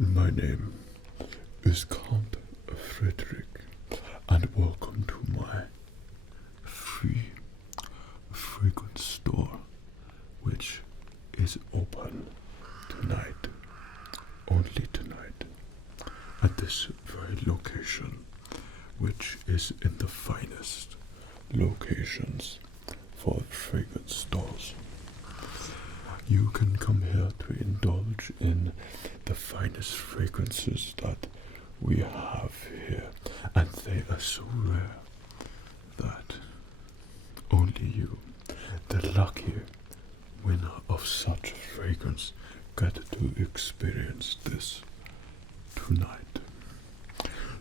My name is Count Frederick, and welcome to my free fragrance store, which is open tonight, only tonight, at this very location, which is in the finest locations for fragrance stores. You can come here to indulge in the finest fragrances that we have here, and they are so rare that only you, the lucky winner of such fragrance, get to experience this tonight.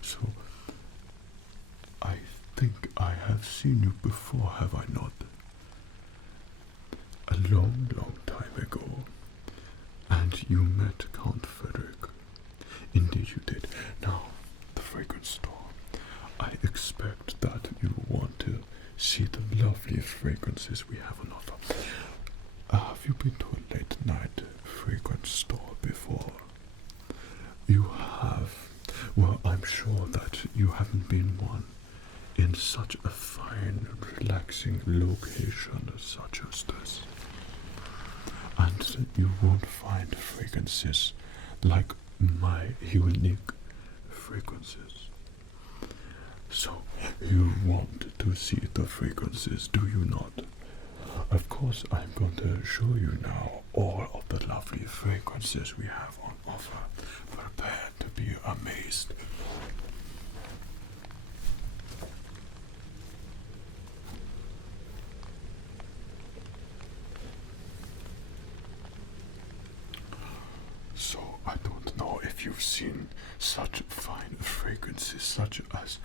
So, I think I have seen you before, have I not? A long, long time ago, and you met Count Frederick. Indeed you did. Now, the fragrance store. I expect that you want to see the lovely fragrances we have on offer. Have you been to a late night fragrance store before? You have. Well, I'm sure that you haven't been one in such a fine, relaxing location such as this. And you won't find fragrances like my unique fragrances. So, you want to see the fragrances, do you not? Of course, I'm going to show you now all of the lovely fragrances we have on offer. Prepare to be amazed. So, I don't know if you've seen such fine fragrances such as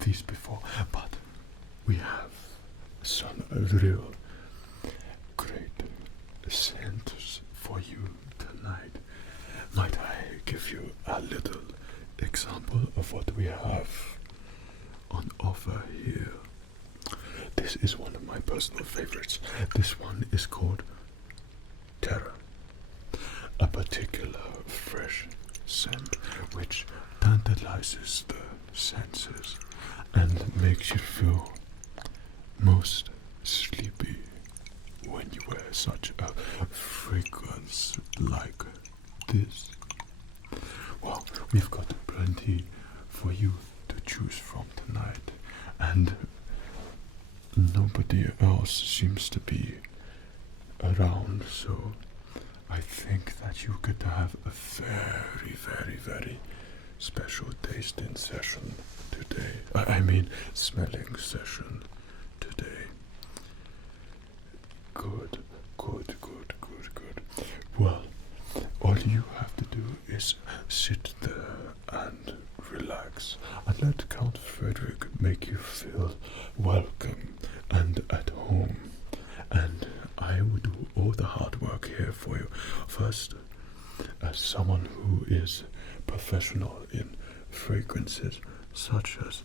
these before, but we have some real great scents for you tonight. Might I give you a little example of what we have on offer here? This is one of my personal favorites. This one is called Terra. A particular fresh scent which tantalizes the senses and makes you feel most sleepy when you wear such a fragrance like this. Well, we've got plenty for you to choose from tonight, and nobody else seems to be around, so I think that you get to have a very, very, very special tasting session today. I mean, smelling session today. Good, good, good, good, good. Well, all you have to do is sit there and relax and let Count Frederick make you feel welcome and at home. And I will do all the hard work here for you. First, as someone who is professional in fragrances such as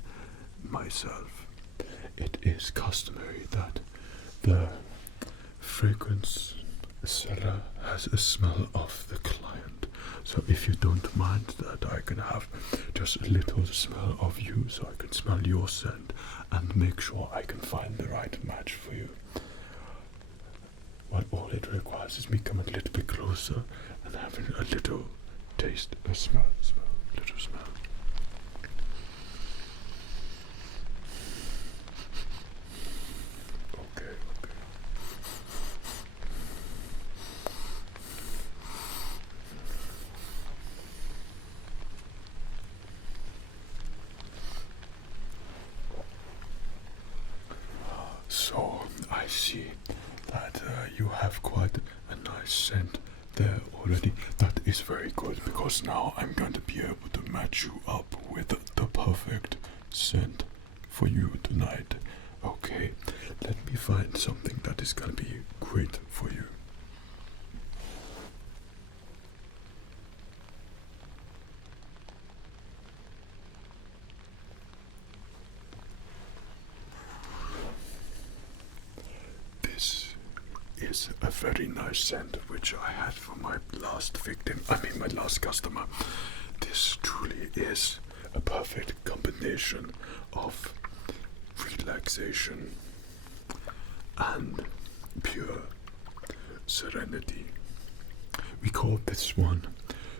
myself, it is customary that the fragrance seller has a smell of the client. So if you don't mind that, I can have just a little smell of you so I can smell your scent and make sure I can find the right match for you. Well, all it requires is me coming a little bit closer and having a little taste, a smell, little smell. Okay. So, I see that you have quite a nice scent there already. That is very good, because now I'm going to be able to match you up with the perfect scent for you tonight. Okay, let me find something that is going to be great for you. This is a very nice scent which I had for my last victim, my last customer. This truly is a perfect combination of relaxation and pure serenity. We call this one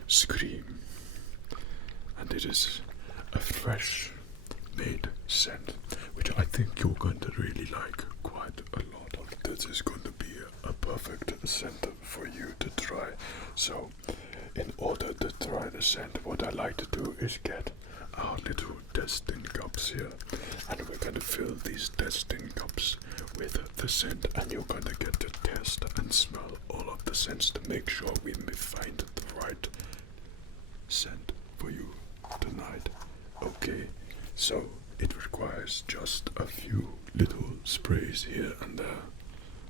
Scream, and it is a fresh made scent which I think you're going to really like quite a lot. This is going to be a perfect scent for you to try. So in order to try the scent, what I like to do is get our little testing cups here, and we're going to fill these testing cups with the scent, and you're going to get to test and smell all of the scents to make sure we find the right scent for you tonight. Okay, so it requires just a few little sprays here and there.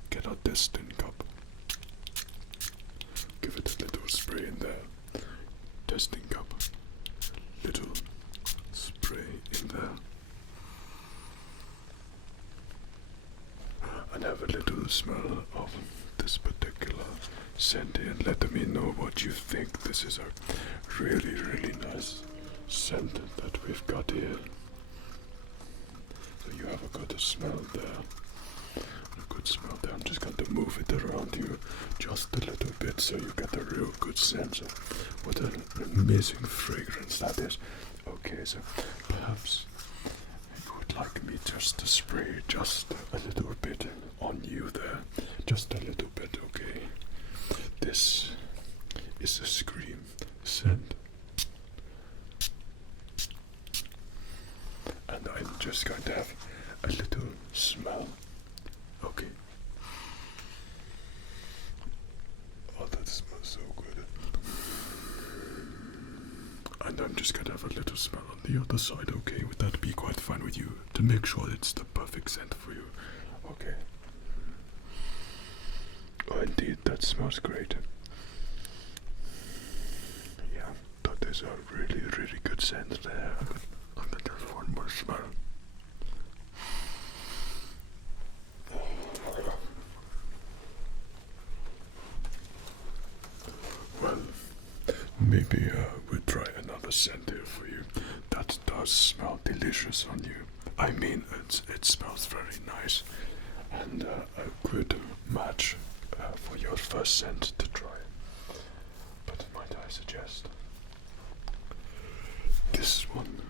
Get our testing cup, give it a little spray in there, testing cup, little spray in there, and have a little smell of this particular scent here, and let me know what you think. This is a really, really nice scent that we've got here. So you have a good smell there. A good smell there. I'm just going to move it around you just a little bit so you get a real good sense of what an amazing fragrance that is. Okay, so perhaps you would like me just to spray just a little bit on you there. Just a little bit, okay? This is a Scream scent. And I'm just going to have a little smell. Okay. Oh, that smells so good. And I'm just going to have a little smell on the other side, okay? Would that be quite fine with you? To make sure it's the perfect scent for you. Okay. Oh, indeed, that smells great. Yeah, that is a really, really good scent there. I'm going to have one more smell. Well, maybe we'll try another scent here for you. That does smell delicious on you. I mean, it smells very nice, and a good match for your first scent to try. But might I suggest this one?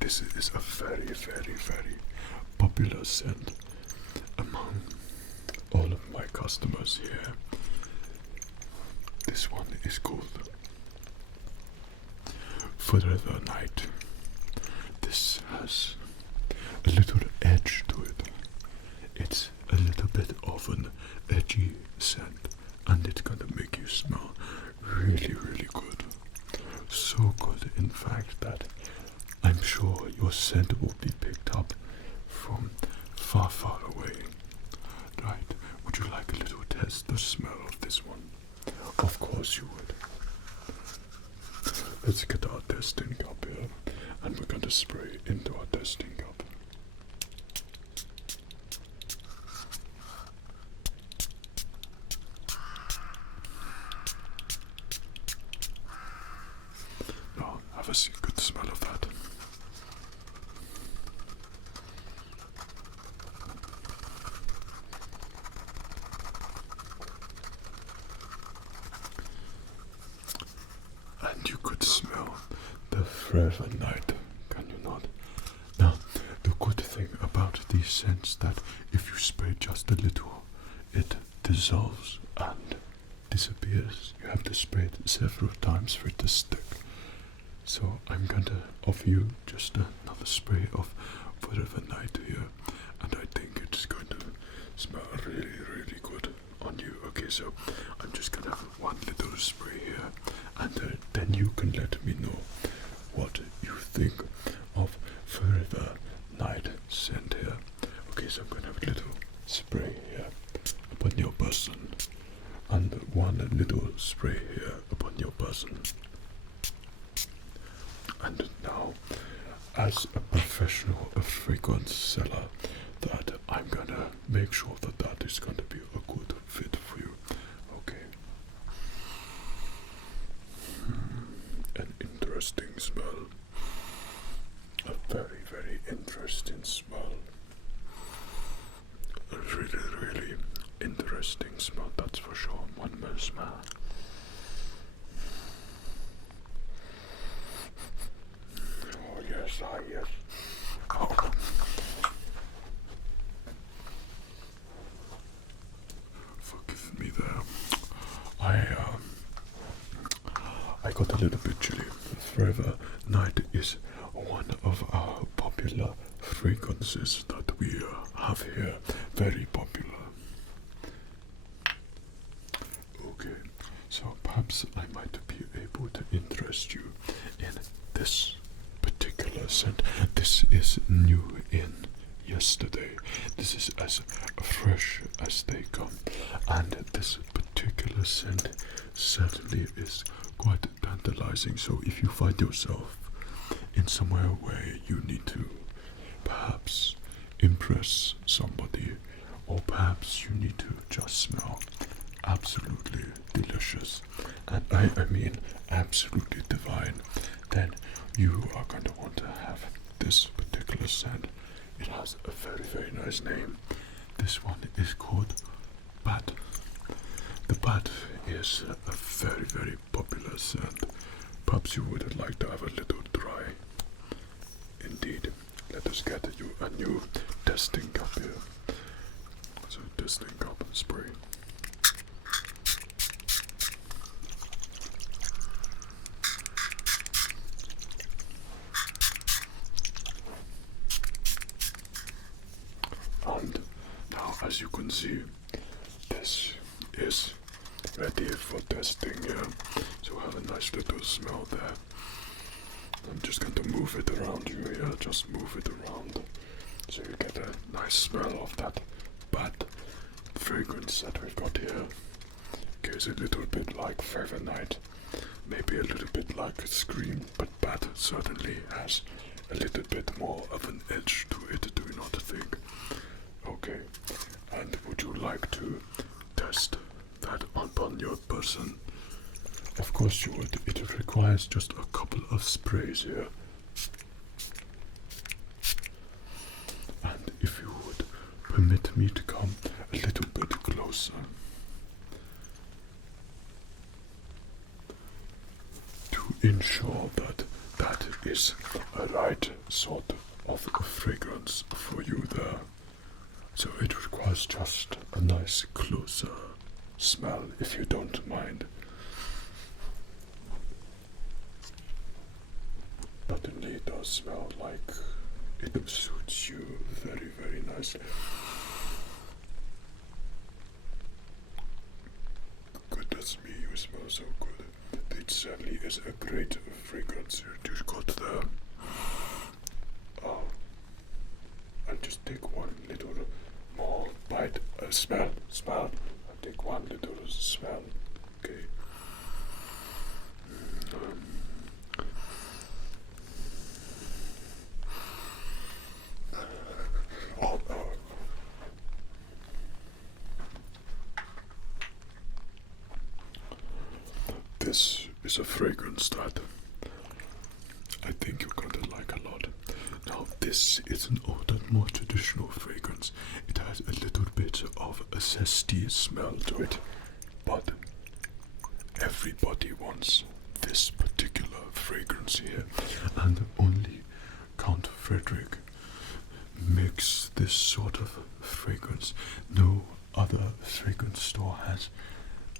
This is a very, very, very popular scent among all of my customers here. This one is called Forever Night. This has a little edge to it. It's a little bit of an edgy scent, and it's gonna make you smell really, really good. So good, in fact, that I'm sure your scent will be picked up from far, far away. Right? Would you like a little test the smell of this one? Of course you would. Let's get our testing cup here, and we're going to spray into our testing cup. Now, have a good smell of that. And you could smell the Forever Night, can you not? Now, the good thing about these scents that if you spray just a little, it dissolves and disappears. You have to spray it several times for it to stick. So I'm going to offer you just another spray of Forever Night here, and I think it's going to smell really, really good on you. Okay, so I'm just going to have one little spray here, and then you can let me know what you think of Forever Night scent here. Okay, so I'm going to have a little spray here upon your person, and one little spray here upon your person. And now, as a professional fragrance seller, that I'm gonna make sure that that is going to be a good fit for you. Okay. An interesting smell. A very, very interesting smell. A really, really interesting smell, that's for sure. One more smell. Oh yes, yes. Oh. Forgive me there. I got a little bit chilly. Forever Night is one of our popular fragrances that we have here. Very popular. Okay, so perhaps I might be able to interest you in this particular scent. This is new in yesterday. This is as fresh as they come, and this particular scent certainly is quite tantalizing. So if you find yourself in somewhere where you need to perhaps impress somebody, or perhaps you need to just smell absolutely delicious, and I mean absolutely divine, then you are going to want to have this particular scent. It has a very, very nice name. This one is called Bat. The Bat is a very, very popular scent. Perhaps you would like to have a little try. Indeed. Let us get you a new testing cup here. So testing cup and spray. And now, as you can see, this is ready for testing here. So have a nice little smell there. I'm just going to move it around you here, just move it around, so you get a nice smell of that bad fragrance that we've got here. Okay, it's a little bit like Forever Night, maybe a little bit like Scream, but Bat certainly has a little bit more of an edge to it, do you not think? Okay, and would you like to test that upon your person? Of course you would. It requires just a couple of sprays here. And if you would permit me to come a little bit closer to ensure that that is a right sort of fragrance for you there. So it requires just a nice closer smell, if you don't mind. But indeed does smell like it suits you very, very nicely. Goodness me, you smell so good. It certainly is a great fragrance you got there. I'll just take one little more bite. Smell. I'll take one little smell. Okay. This is a fragrance that I think you're going to like a lot. Now, this is an older, more traditional fragrance. It has a little bit of a zesty smell to it, but everybody wants this particular fragrance here, and only Count Frederick makes this sort of fragrance. No other fragrance store has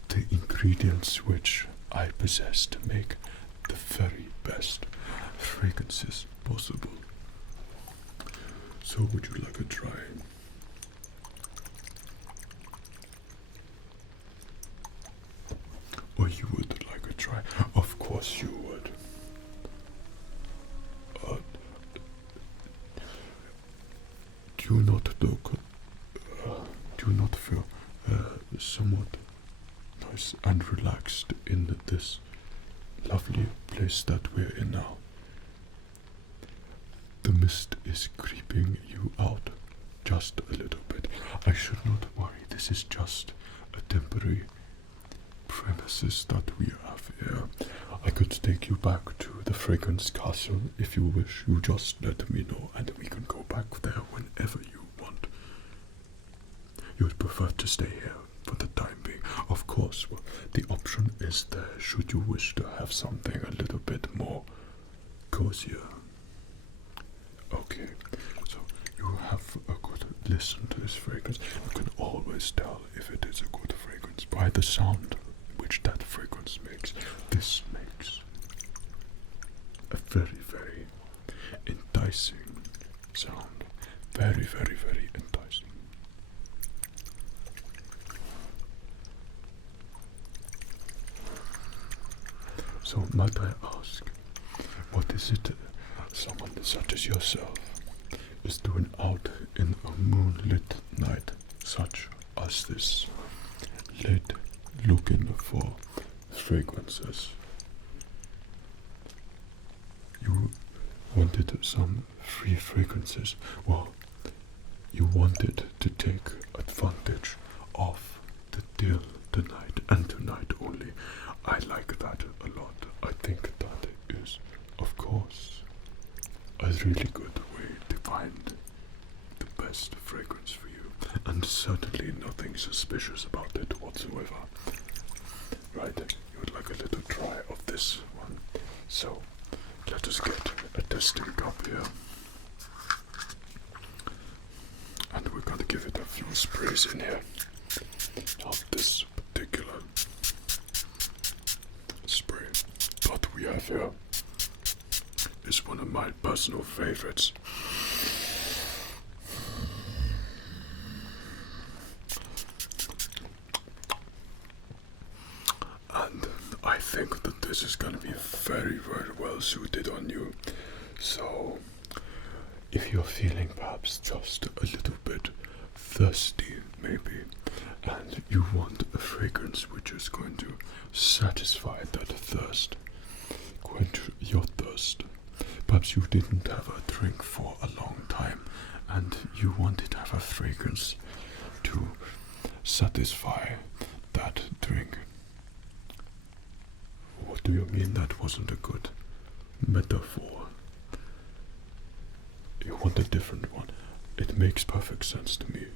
the ingredients which I possess to make the very best fragrances possible. So would you like a try? Or you would like a try? Of course you would. Do you not look, do you not feel somewhat nice and relaxed in this lovely place that we're in now? The mist is creeping you out just a little bit. I should not worry, this is just a temporary premises that we have here. I could take you back to the Fragrance Castle if you wish. You just let me know and we can go back there whenever you want. You would prefer to stay here for the time being. Of course, well, the option is there should you wish to have something a little bit more cozier. Okay, so you have a good listen to this fragrance. You can always tell if it is a good fragrance by the sound which that fragrance makes. This makes a very, very enticing sound. Very, very, very enticing. So might I ask, what is it someone such as yourself is doing out in a moonlit night such as this, late looking for fragrances? You wanted some free fragrances. Well, you wanted to take advantage of the deal tonight and tonight only. I like that a lot. I think that is, of course, a really good way to find the best fragrance for you, and certainly nothing suspicious about it whatsoever. Right, you would like a little try of this one, so let us get a testing cup here, and we're going to give it a few sprays in here. Now this particular spray that we have here is one of my personal favorites. And I think that this is going to be very, very well suited on you. So, if you're feeling perhaps just a little bit thirsty, maybe, and you want a fragrance which is going to satisfy that thirst, quench your thirst. Perhaps you didn't have a drink for a long time and you wanted to have a fragrance to satisfy that drink. What do you mean that wasn't a good metaphor? You want a different one. It makes perfect sense to me.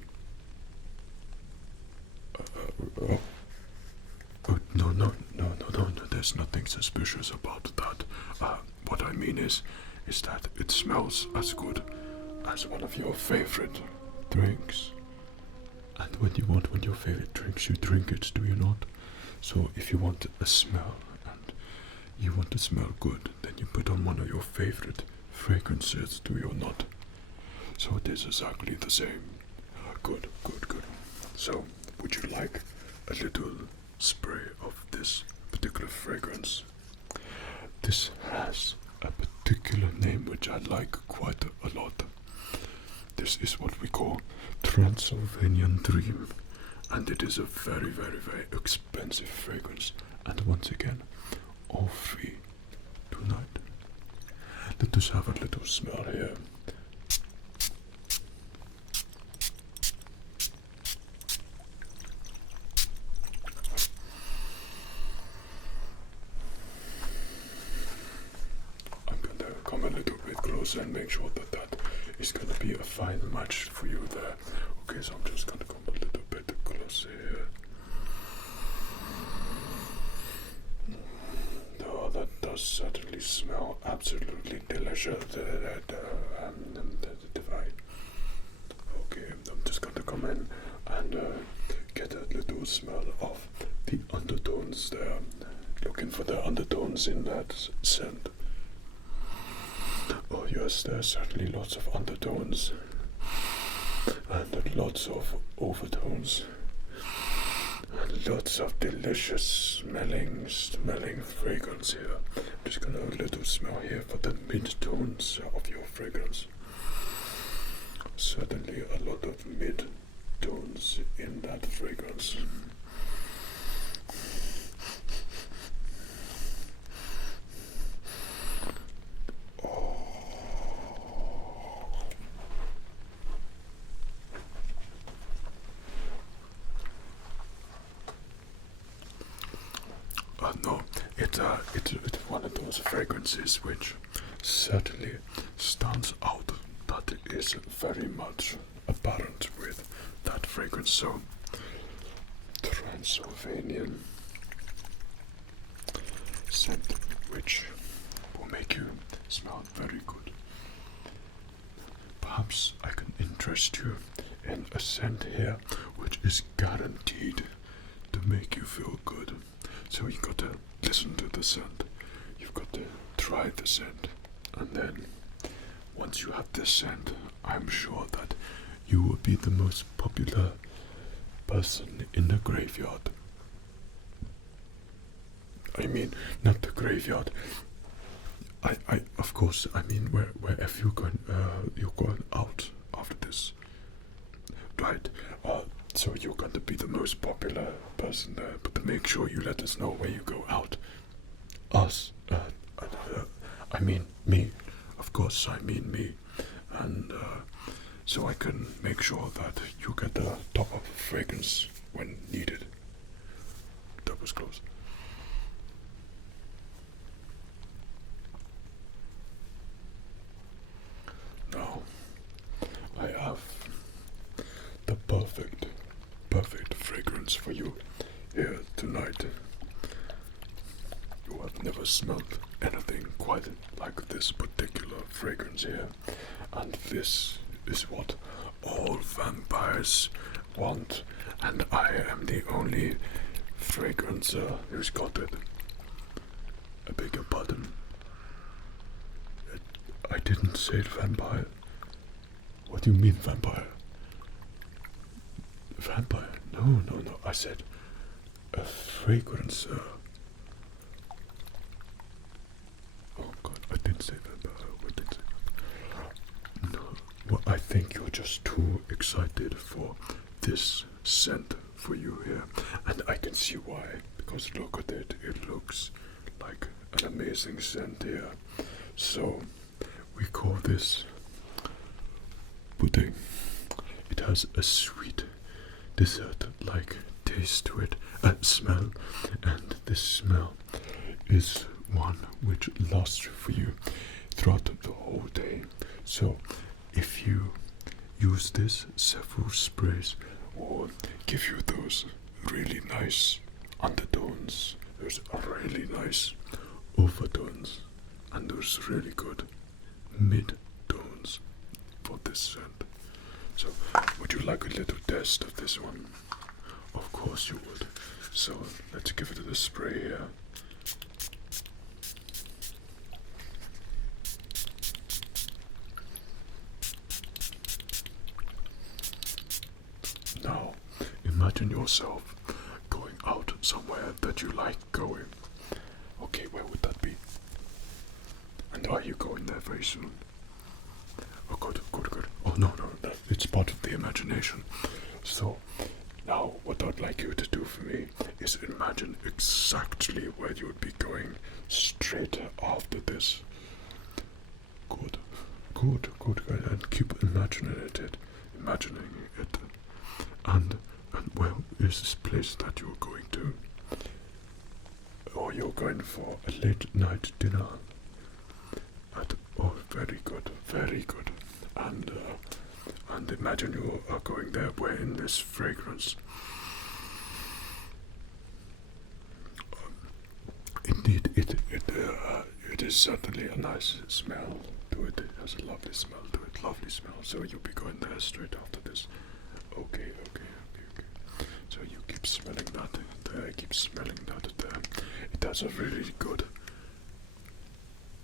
No, there's nothing suspicious about that. What I mean is that it smells as good as one of your favorite drinks. And when you want one of your favorite drinks, you drink it, do you not? So if you want a smell and you want to smell good, then you put on one of your favorite fragrances, do you not? So it is exactly the same. Good. So, would you like a little spray of this particular fragrance? This has a particular name which I like quite a lot. This is what we call Transian Dream, and it is a very, very, very expensive fragrance, and once again, all free tonight. Let us have a little smell here. And make sure that that is going to be a fine match for you there. Okay, so I'm just going to come a little bit closer here. Oh, that does certainly smell absolutely delicious. Divine. Okay, I'm just going to come in and get a little smell of the undertones there. Looking for the undertones in that scent. Oh yes, there are certainly lots of undertones and lots of overtones and lots of delicious smelling fragrance here. I'm just gonna have a little smell here for the mid-tones of your fragrance. Certainly a lot of mid-tones in that fragrance. No, it's one of those fragrances which certainly stands out. That is very much apparent with that fragrance. So, Transylvanian scent, which will make you smell very good. Perhaps I can interest you in a scent here which is guaranteed to make you feel good. So you got to listen to the scent, you've got to try the scent, and then once you have this scent, I'm sure that you will be the most popular person in the graveyard. I mean, not the graveyard. I of course, I mean wherever you're going out after this, right? So you're going to be the most popular person there, but to make sure you let us know where you go out. Us, I mean me, of course I mean me, and so I can make sure that you get the top-up fragrance when needed. That was close. Now, I have the perfect fragrance for you here tonight. You have never smelled anything quite like this particular fragrance here, and this is what all vampires want, and I am the only fragrancer who's got it. I beg your pardon. I didn't say vampire. What do you mean vampire? Vampire? No. I said a fragrancer. Oh God, I didn't say vampire. What did I say? No. Well, I think you're just too excited for this scent for you here, and I can see why. Because look at it. It looks like an amazing scent here. So we call this pudding. It has a sweet dessert-like taste to it and smell, and this smell is one which lasts for you throughout the whole day. So if you use this several sprays will give you those really nice undertones, those really nice overtones, and those really good mid-tones for this scent. So, would you like a little test of this one? Of course you would. So, let's give it a spray here. Now, imagine yourself going out somewhere that you like going. Okay, where would that be? And are you going there very soon? Oh, good. Oh, no, it's part of the imagination. So, now what I'd like you to do for me is imagine exactly where you would be going straight after this. Good. And keep imagining it. And where is this place that you're going to? Or you're going for a late night dinner? Oh, very good. And imagine you are going there wearing this fragrance. Indeed, it is certainly a nice smell to it. It has a lovely smell to it. So you'll be going there straight after this. Okay. So you keep smelling that there. Keep smelling that there. It has a really good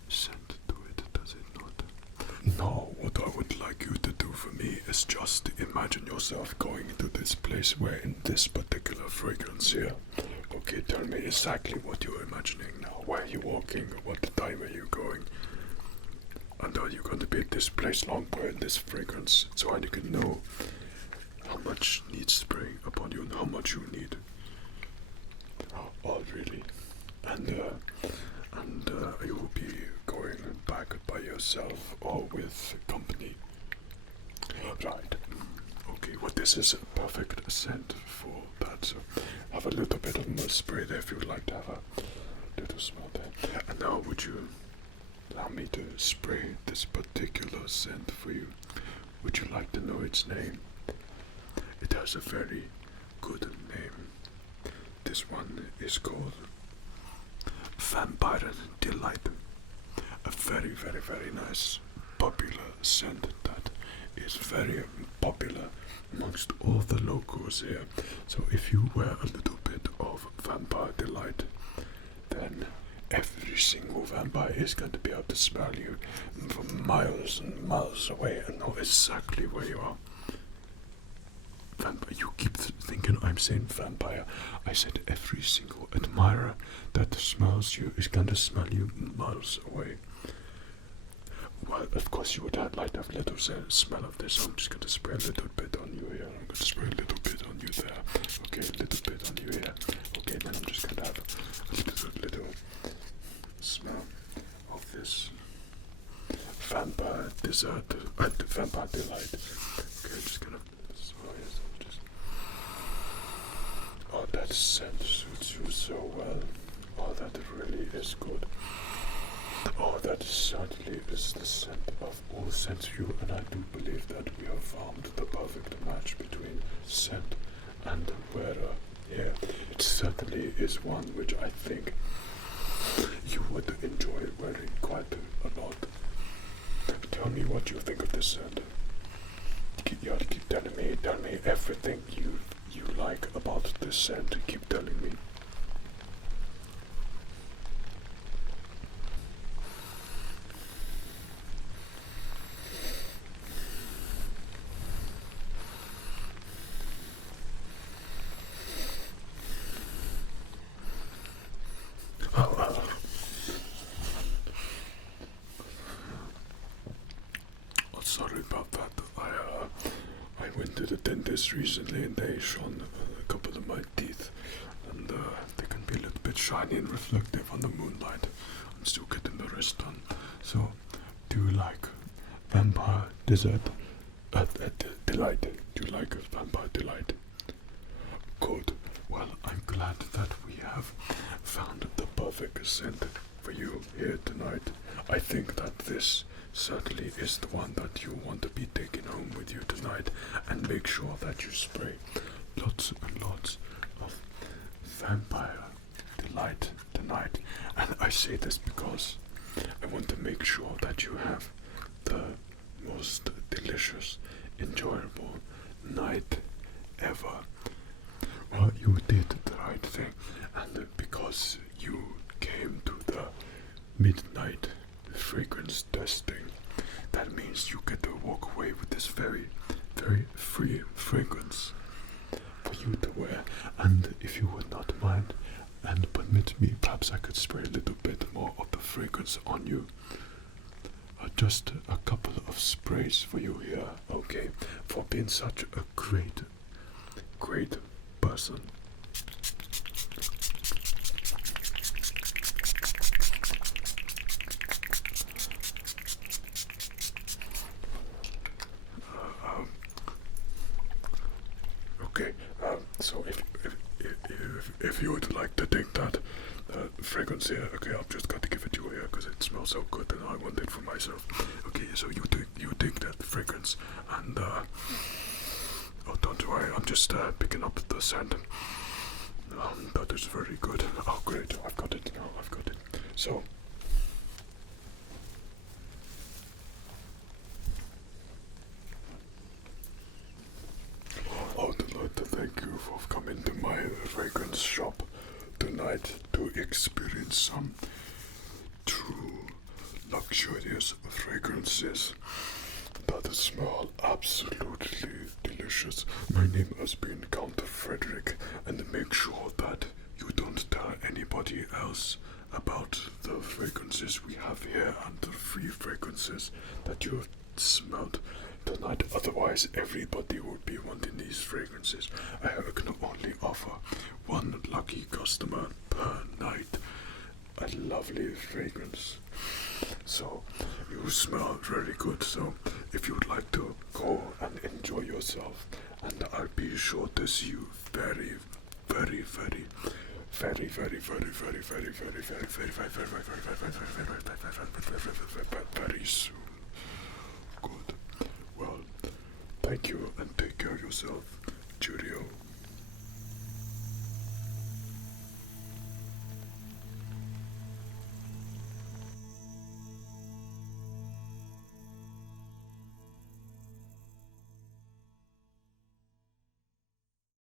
scent to it, does it not? Now, what I would like you to do for me is just imagine yourself going into this place wearing this particular fragrance here. Okay, tell me exactly what you're imagining now. Where are you walking? What time are you going? And are you going to be at this place long wearing this fragrance so I can know how much needs spraying upon you and how much you need? Oh, really? And you will be going back by yourself or with company? Right. Okay, well, this is a perfect scent for that. So have have a little bit of mousse spray there if you would like to have a little smell there. And now would you allow me to spray this particular scent for you? Would you like to know its name? It has a very good name. This one is called Vampire Delight. A very, very, very nice popular scent that is very popular amongst all the locals here. So if you wear a little bit of Vampire Delight, then every single vampire is going to be able to smell you from miles and miles away and know exactly where you are. Vampire, you keep thinking I'm saying vampire. I said every single admirer that smells you is going to smell you miles away. Well, of course you would like to have a little smell of this, so I'm just going to spray a little bit on you here. I'm going to spray a little bit on you there. Okay, a little bit on you here. Okay, then I'm just going to have a little smell of this vampire dessert, vampire delight. Okay, just going to... Oh, that scent suits you so well. Oh, that really is good. Oh, that certainly is the scent of all scents for you, and I do believe that we have found the perfect match between scent and wearer here. It certainly is one which I think you would enjoy wearing quite a lot. Tell me what you think of this scent. You have to keep telling me everything you like about this scent. Keep telling me. Sorry about that. I went to the dentist recently and they shone a couple of my teeth, and they can be a little bit shiny and reflective on the moonlight. I'm still getting the rest done. So, do you like vampire dessert? Delight. Do you like vampire delight? Good. Well, I'm glad that we have found the perfect scent for you here tonight. I think that this certainly is the one that you want to be taking home with you tonight, and make sure that you spray lots and lots of vampire delight tonight. And I say this because I want to make sure that you have the most delicious, enjoyable night ever. Well, you did the right thing, and because you came to the midnight fragrance testing, that means you get to walk away with this very, very free fragrance for you to wear. And if you would not mind and permit me, perhaps I could spray a little bit more of the fragrance on you. Just a couple of sprays for you here, okay, for being such a great person. Okay, so if you would like to take that fragrance here, okay, I've just got to give it to you here because it smells so good and I want it for myself. Okay, so you take that fragrance, and oh, don't worry, I'm just picking up the scent. That is very good. Oh, great, I've got it now. I've got it. So. I would like to thank you for coming to my fragrance shop tonight to experience some true luxurious fragrances that smell absolutely delicious. My name has been Count Frederick, and make sure that you don't tell anybody else about the fragrances we have here and the free fragrances that you have smelled tonight. Otherwise, everybody would be wanting these fragrances. I can only offer one lucky customer per night a lovely fragrance. So you smell very good. So if you would like to go and enjoy yourself, and I'll be sure to see you very, very, very, very, very, very, very, very, very, very, very, very soon. Good. Well, thank you and take care of yourself. Cheerio.